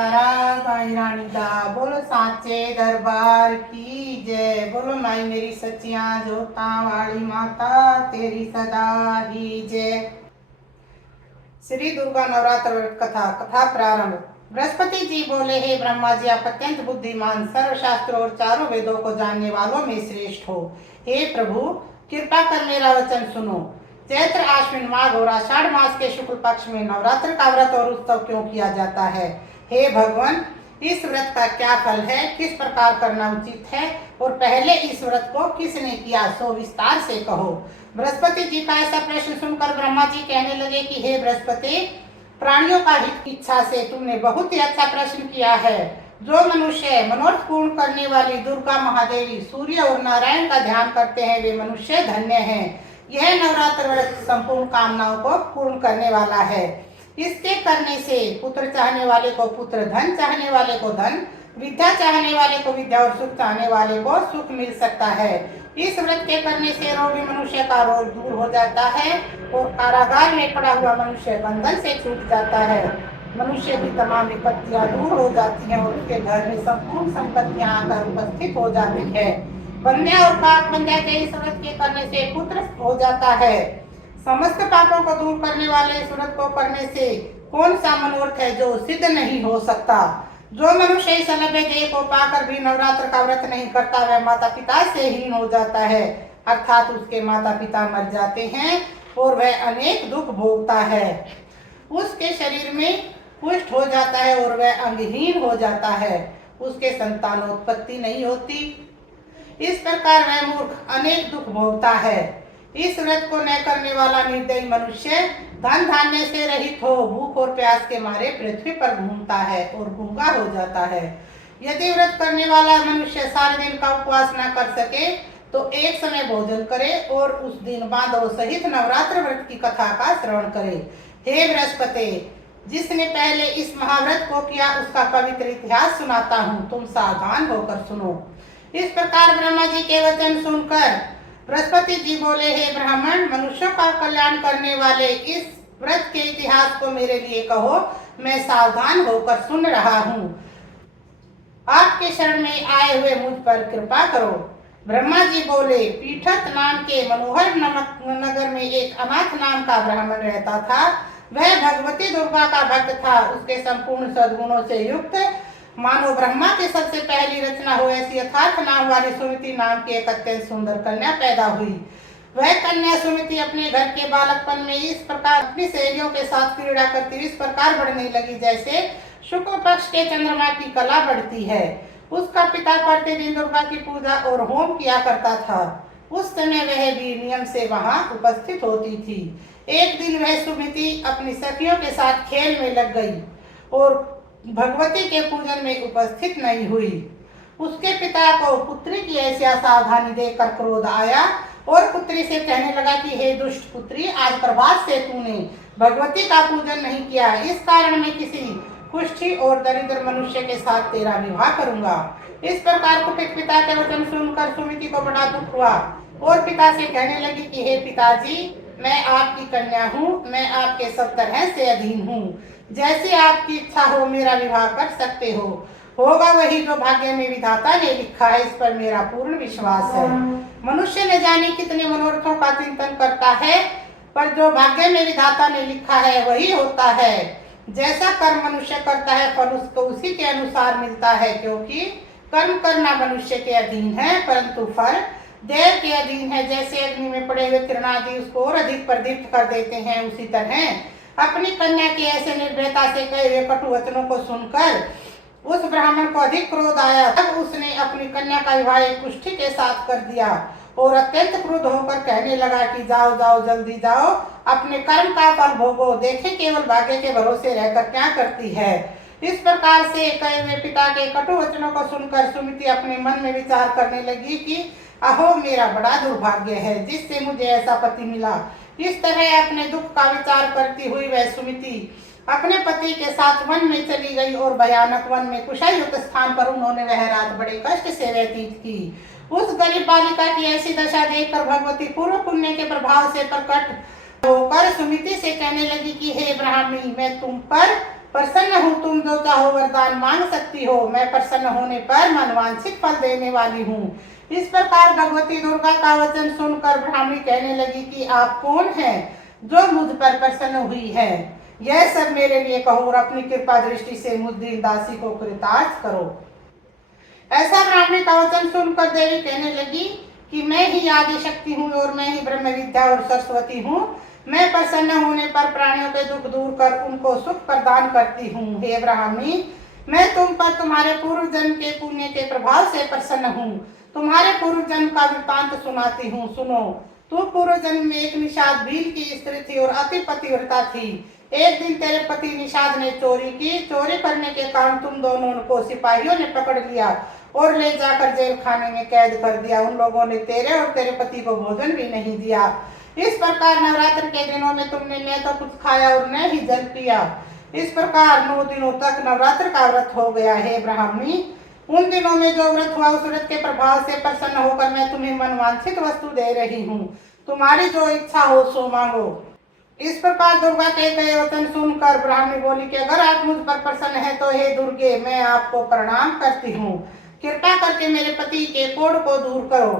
जयकारा गाई रानी दा, बोलो साचे दरबार की जय। बोलो माई मेरी सच्चियां जोता वाली माता तेरी सदा ही जय। श्री दुर्गा नवरात्र व्रत कथा। कथा प्रारंभ। बृहस्पति जी बोले, हे ब्रह्मा जी, आप अत्यंत बुद्धिमान, सर्वशास्त्रों और चारों वेदों को जानने वालों में श्रेष्ठ हो। हे प्रभु, कृपा कर मेरा वचन सुनो। चैत्र आश्विन माघ और आषाढ़ मास के शुक्ल पक्ष में नवरात्र का व्रत और उत्सव क्यों किया जाता है? हे भगवान, इस व्रत का क्या फल है, किस प्रकार करना उचित है और पहले इस व्रत को किसने किया, सो विस्तार से कहो। बृहस्पति जी का ऐसा प्रश्न सुनकर ब्रह्मा जी कहने लगे कि हे बृहस्पति, प्राणियों का हित की इच्छा से तुमने बहुत ही अच्छा प्रश्न किया है। जो मनुष्य मनोरथ पूर्ण करने वाली दुर्गा महादेवी, सूर्य और नारायण का ध्यान करते हैं, वे मनुष्य धन्य हैं। यह नवरात्र व्रत संपूर्ण कामनाओं को पूर्ण करने वाला है। इसके करने से पुत्र चाहने वाले को पुत्र, धन चाहने वाले को धन, विद्या चाहने वाले को विद्या और सुख चाहने वाले को सुख मिल सकता है। इस व्रत के करने से रोगी मनुष्य का रोग दूर हो जाता है और कारागार में पड़ा हुआ मनुष्य बंधन से छूट जाता है। मनुष्य की तमाम विपत्तियां दूर हो जाती हैं और उसके घर में संपूर्ण संपत्तियां आकर उपस्थित हो जाती है। कन्या और पाप बंध्या के इस व्रत के करने से पुत्र हो जाता है। समस्त पापों को दूर करने वाले इस व्रत को करने से कौन सा मनोरथ है जो सिद्ध नहीं हो सकता? जो मनुष्य इस अलभ्य देह को पाकर भी नवरात्र का व्रत नहीं करता, वह माता पिता से हीन हो जाता है, अर्थात उसके माता पिता मर जाते हैं और वह अनेक दुख भोगता है। उसके शरीर में कुष्ठ हो जाता है और वह अंगहीन हो जाता है। उसके संतानोत्पत्ति नहीं होती। इस प्रकार वह मूर्ख अनेक दुख भोगता है। इस व्रत को न करने वाला निर्दयी मनुष्य धन धान्य से रहित हो, भूख और प्यास के मारे पृथ्वी पर घूमता है और गूंगा हो जाता है। यदि व्रत करने वाला मनुष्य सारे दिन का उपवास न कर सके तो एक समय भोजन करे और उस दिन बांधव सहित नवरात्र व्रत की कथा का श्रवण करे। हे बृहस्पति, जिसने पहले इस महाव्रत को किया उसका पवित्र इतिहास सुनाता हूँ, तुम सावधान होकर सुनो। इस प्रकार ब्रह्मा जी के वचन सुनकर बृहस्पति जी बोले, हे ब्राह्मण, मनुष्यों का कल्याण करने वाले इस व्रत के इतिहास को मेरे लिए कहो, मैं सावधान होकर सुन रहा हूँ। आपके शरण में आए हुए मुझ पर कृपा करो। ब्रह्मा जी बोले, पीठत नाम के मनोहर नगर में एक अनाथ नाम का ब्राह्मण रहता था। वह भगवती दुर्गा का भक्त था। उसके संपूर्ण सद्गुणों से युक्त मानो ब्रह्मा की सबसे पहली रचना हो ऐसी यथार्थ नाम वाली सुमिति नाम की एक अत्यंत सुंदर कन्या पैदा हुई। वह कन्या सुमिति अपने घर के बालकपन में इस प्रकार अपनी सहेलियों के साथ क्रीड़ा करती इस प्रकार बढ़ने लगी जैसे शुक्ल पक्ष के चंद्रमा की कला बढ़ती है। उसका पिता प्रतिदिन दुर्गा की पूजा और होम किया करता था। उस समय वह भी नियम से वहां उपस्थित होती थी। एक दिन वह सुमिति अपनी सखियों के साथ खेल में लग गई और भगवती के पूजन में उपस्थित नहीं हुई। उसके पिता को पुत्री की ऐसी सावधानी देखकर क्रोध आया और पुत्री से कहने लगा कि हे दुष्ट पुत्री, आज प्रभात से तूने भगवती का पूजन नहीं किया, इस कारण मैं किसी कुष्ठी और दरिद्र मनुष्य के साथ तेरा विवाह करूंगा। इस प्रकार कुपित पिता के वचन सुनकर सुमिति को बड़ा दुख हुआ और पिता से कहने लगी कि हे पिताजी, मैं आपकी कन्या हूँ, मैं आपके सब तरह से अधीन हूँ। जैसे आपकी इच्छा हो मेरा विवाह कर सकते हो। होगा वही जो भाग्य में विधाता ने लिखा है, इस पर मेरा पूर्ण विश्वास है। मनुष्य न जाने कितने मनोरथों का चिंतन करता है, पर जो भाग्य में विधाता ने लिखा है वही होता है। जैसा कर्म मनुष्य करता है फल उसको उसी के अनुसार मिलता है, क्योंकि कर्म करना मनुष्य के अधीन है परंतु फल देव के अधीन है। जैसे अग्नि में पड़े हुए किरणादि उसको और अधिक प्रदीप्त कर देते हैं, उसी तरह अपनी कन्या के ऐसे निर्भयता से कहे हुए कटु वचनों को सुनकर उस ब्राह्मण को अधिक क्रोध आया। तब उसने अपनी कन्या का विवाह एक कुष्ठी के साथ कर दिया और अत्यंत क्रुद्ध होकर कहने लगा कि जाओ जाओ, जल्दी जाओ, अपने कर्म का फल भोगो, देखे केवल भाग्य के भरोसे रहकर क्या करती है। इस प्रकार से कहे हुए पिता के कटु वचनों को सुनकर सुमिति अपने मन में विचार करने लगी कि अहो, मेरा बड़ा दुर्भाग्य है जिससे मुझे ऐसा पति मिला। इस तरह अपने दुख का विचार करती हुई वह सुमिति अपने पति के साथ वन में चली गई और भयानक वन में कुशायुक्त स्थान पर उन्होंने वह रात बड़े कष्ट से व्यतीत की। उस गरीब बालिका की ऐसी दशा देखकर भगवती पूर्व पुण्य के प्रभाव से प्रकट होकर सुमिति से कहने लगी कि हे ब्राह्मणी, मैं तुम पर प्रसन्न हूँ, तुम जो चाहो वरदान मांग सकती हो, मैं प्रसन्न होने पर मनवांछित फल देने वाली हूँ। इस प्रकार भगवती दुर्गा का वचन सुनकर ब्राह्मणी कहने लगी कि आप कौन हैं जो मुझ पर प्रसन्न हुई है? यह सब मेरे लिए कहो और अपनी कृपा दृष्टि से मुझ दीन दासी को कृतार्थ करो। ऐसा ब्राह्मणी का वचन सुनकर देवी कहने लगी कि मैं ही आदि शक्ति हूँ और मैं ही ब्रह्म विद्या और सरस्वती हूँ। मैं प्रसन्न होने पर प्राणियों के दुख दूर कर उनको सुख प्रदान करती हूँ। हे ब्राह्मणी, मैं तुम पर तुम्हारे पूर्व जन्म के पुण्य के प्रभाव से प्रसन्न हूँ। तुम्हारे पूर्व जन्म का वृत्तांत सुनाती हूँ, सुनो। तू पूर्व जन्म में एक निषाद भील की स्त्री थी और अति पतिव्रता थी। एक दिन तेरे पति निषाद ने चोरी की। चोरी करने के कारण तुम दोनों को सिपाहियों ने पकड़ लिया और ले जाकर जेल खाने में कैद कर दिया। उन लोगों ने तेरे और तेरे पति को भोजन भी नहीं दिया। इस प्रकार नवरात्र के दिनों में तुमने न तो कुछ खाया और न ही जल पिया। इस प्रकार 9 दिनों तक नवरात्र का व्रत हो गया। हे ब्राह्मणी, उन दिनों में जो व्रत हुआ उस व्रत के प्रभाव से प्रसन्न होकर मैं तुम्हें मनवांछित वस्तु दे रही हूँ। तुम्हारी जो इच्छा हो सो मांगो। इस प्रकार दुर्गा के कहे वचन सुनकर ब्राह्मणी बोली कि अगर आप मुझ पर प्रसन्न है तो हे दुर्गे, मैं आपको प्रणाम करती हूँ। कृपा करके मेरे पति के कोढ़ को दूर करो।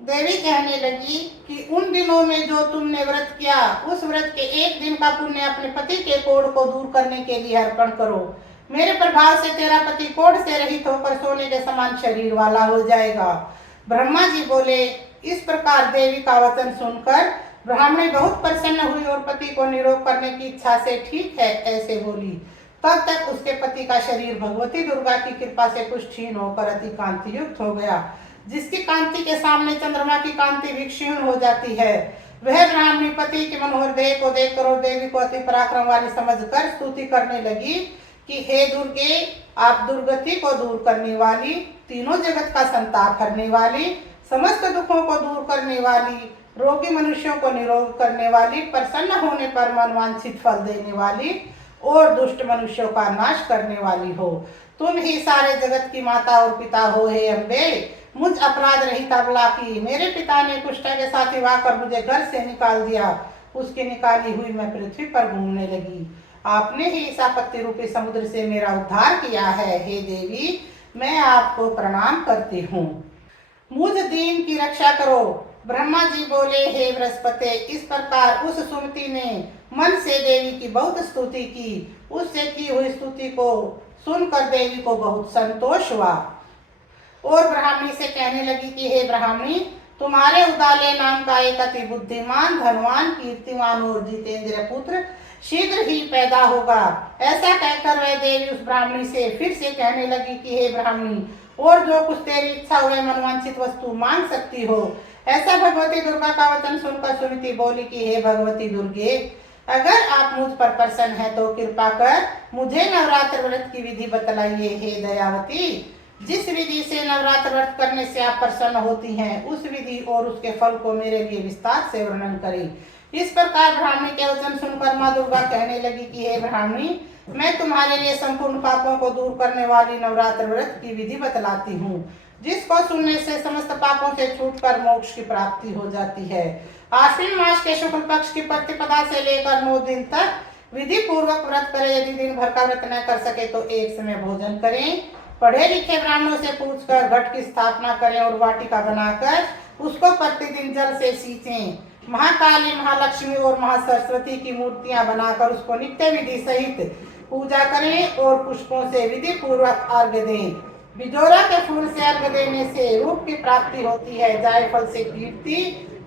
देवी कहने लगी कि उन दिनों में जो तुमने व्रत किया उस व्रत के एक दिन का पुण्य अपने पति के कोढ़ को दूर करने के लिए अर्पण करो। मेरे प्रभाव से तेरा पति कोढ़ से रहित होकर सोने के समान शरीर वाला हो जाएगा। ब्रह्मा जी बोले। इस प्रकार देवी का वचन सुनकर ब्राह्मणी बहुत प्रसन्न हुई और पति को निरोग करने की इच्छा से ठीक है ऐसे बोली। तब तक उसके पति का शरीर भगवती दुर्गा की कृपा से कुछ क्षीण होकर अति कांति युक्त हो गया। जिसकी कांति के सामने चंद्रमा की कांति भी क्षीण हो जाती है। वह ब्राह्मणी पति के मनोहर देह को देखकर और देवी को अति पराक्रम वाली समझकर स्तुति करने लगी कि हे दुर्गे, आप दुर्गति को दूर करने वाली, तीनों जगत का संताप करने वाली, समस्त दुखों को दूर करने वाली, रोगी मनुष्यों को निरोग करने वाली, प्रसन्न होने पर मनवांछित फल देने वाली और दुष्ट मनुष्यों का नाश करने वाली हो। तुम ही सारे जगत की माता और पिता हो। हे अम्बे, मुझ अपराध रहित अबला की मेरे पिता ने कुष्ठ के साथ विवाह कर मुझे घर से निकाल दिया। उसकी निकाली हुई मैं पृथ्वी पर घूमने लगी। आपने ही इस आपत्ति रूपी समुद्र से मेरा उद्धार किया है। हे देवी, मैं आपको प्रणाम करती हूँ। मुझ दीन की रक्षा करो। ब्रह्मा जी बोले, हे बृहस्पति, इस प्रकार उस सुमति ने मन से देवी की बहुत स्तुति की। उससे की हुई स्तुति को सुनकर देवी को बहुत संतोष हुआ और ब्राह्मणी से कहने लगी कि हे ब्राह्मणी, तुम्हारे उदाले नाम का एक अति बुद्धिमान, धनवान, कीर्तिमान और जितेंद्र पुत्र शीघ्र ही पैदा होगा। ऐसा कहकर वह देवी उस ब्राह्मणी से फिर से कहने लगी कि हे ब्राह्मणी, और जो कुछ तेरी इच्छा हुए मनवांछित वस्तु मांग सकती हो। ऐसा भगवती दुर्गा का वचन सुनकर सुनीति बोली कि हे भगवती दुर्गे, अगर आप मुझ पर प्रसन्न है तो कृपा कर मुझे नवरात्र व्रत की विधि बतलाइए। हे दयावती, जिस विधि से नवरात्र व्रत करने से आप प्रसन्न होती हैं उस विधि और उसके फल को मेरे लिए विस्तार से वर्णन करें। इस प्रकार ब्राह्मणी के वचन सुनकर माँ दुर्गा कहने लगी कि हे ब्राह्मणी, मैं तुम्हारे लिए संपूर्ण पापों को दूर करने वाली नवरात्र व्रत की विधि बतलाती हूँ, जिसको सुनने से समस्त पापों से छूटकर मोक्ष की प्राप्ति हो जाती है। आश्विन मास के शुक्ल पक्ष की प्रतिपदा से लेकर 9 दिन तक विधि पूर्वक व्रत करें। यदि दिन भर का व्रत न कर सके तो एक समय भोजन करें। पढ़े लिखे ब्राह्मणों से पूछकर घट की स्थापना करें और वाटिका बनाकर उसको प्रतिदिन जल से सींचें। महाकाली, महालक्ष्मी और महासरस्वती की मूर्तियां बनाकर उसको नित्य विधि सहित पूजा करें और पुष्पों से विधि पूर्वक अर्घ्य दें। बिजोरा के फूल से अर्घ्य देने से रूप की प्राप्ति होती है। जायफल से कीर्ति,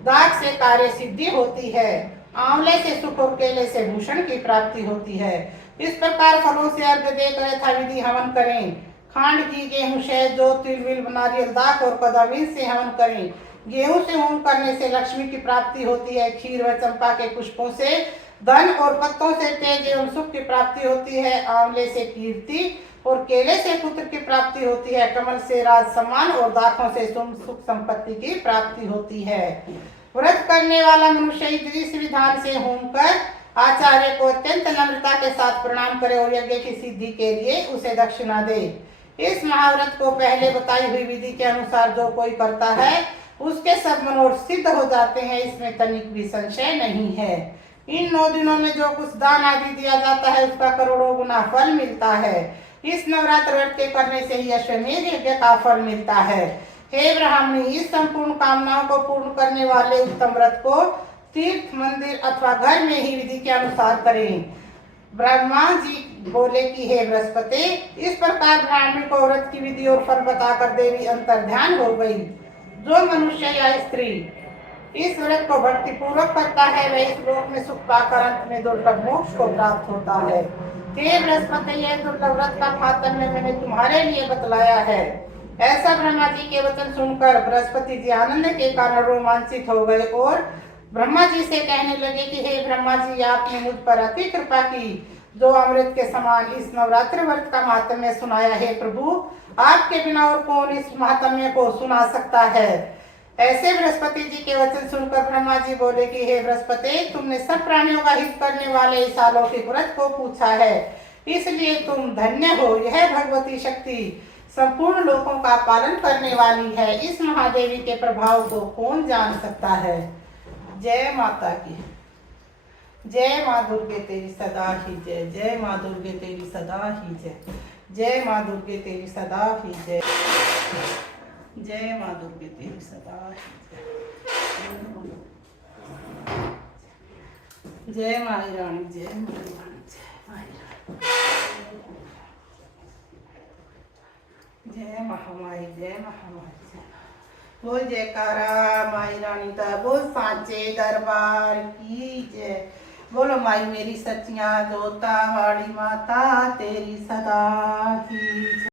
दाग से कार्य सिद्धि होती है। आंवले से सुख और केले से भूषण की प्राप्ति होती है। इस प्रकार फलों से अर्घ्य देकर यथाविधि हवन करें। खांड, घी, गेहूं, शहद, जो, तिल, बिल, नारियल, दाख और कदम से हवन करें। गेहूं से होम करने से लक्ष्मी की प्राप्ति होती है। क्षीर व चंपा के पुष्पों से धन और पत्तों से तेज एवं सुख की प्राप्ति होती है। आंवले से कीर्ति और केले से पुत्र की प्राप्ति होती है। कमल से राज सम्मान और दाखों से सुख संपत्ति की प्राप्ति होती है। व्रत करने वाला मनुष्य इस विधान से होम कर आचार्य को अत्यंत नम्रता के साथ प्रणाम करे और यज्ञ की सिद्धि के लिए उसे दक्षिणा दे। इस महाव्रत को पहले बताई हुई विधि के अनुसार जो कोई करता है उसके सब मनोरथ सिद्ध हो जाते हैं, इसमें तनिक भी संशय नहीं है। इन 9 दिनों में जो कुछ दान आदि दिया जाता है उसका करोड़ों गुना फल मिलता है। इस नवरात्र व्रत के करने से ही अश्वमेध यज्ञ का फल मिलता है। हे ब्राह्मणी, इस संपूर्ण कामनाओं को पूर्ण करने वाले उत्तम व्रत को तीर्थ, मंदिर अथवा घर में ही विधि के अनुसार करें। ब्रह्मा जी बोले कि हे बृहस्पति, इस प्रकार ब्राह्मणी को व्रत की विधि और फल बताकर देवी अंतर्ध्यान हो गई। जो मनुष्य या स्त्री इस व्रत को भक्ति पूर्वक करता है वह इस लोक में सुख पाकर अंत में दुर्लभ मोक्ष को प्राप्त होता है। हे बृहस्पति, यह दुर्लभ व्रत का महात्म्य मैंने तुम्हारे लिए बतलाया है। ऐसा ब्रह्मा जी के वचन सुनकर बृहस्पति जी आनंद के कारण रोमांचित हो गए और ब्रह्मा जी से कहने लगे कि हे ब्रह्मा जी, आपने मुझ पर अति कृपा की जो अमृत के समान इस नवरात्र व्रत का महात्म्य सुनाया है। प्रभु, आपके बिना और कौन इस महात्म्य को सुना सकता है। ऐसे बृहस्पति जी के वचन सुनकर ब्रह्मा जी बोले कि हे बृहस्पति, तुमने सब प्राणियों का हित करने वाले इस अलौकिक व्रत को पूछा है, इसलिए तुम धन्य हो। यह भगवती शक्ति संपूर्ण लोकों का पालन करने वाली है। इस महादेवी के प्रभाव को कौन जान सकता है। जय माता की जय। माँ दुर्गे तेरी सदा ही जय। जय माँ दुर्गे तेरी सदा ही जय। जय माँ दुर्गे तेरी सदा ही जय। जय माँ दुर्गे तेरी सदा ही जय। जय माई रानी, जय माई रानी, जय माई रानी, जय महामाई, जय महामाई। बोल जयकारा माई रानी का, बोल सांचे दरबार की जय। बोलो माई मेरी सच्चियां जोता वाली माता तेरी सदा ही जय।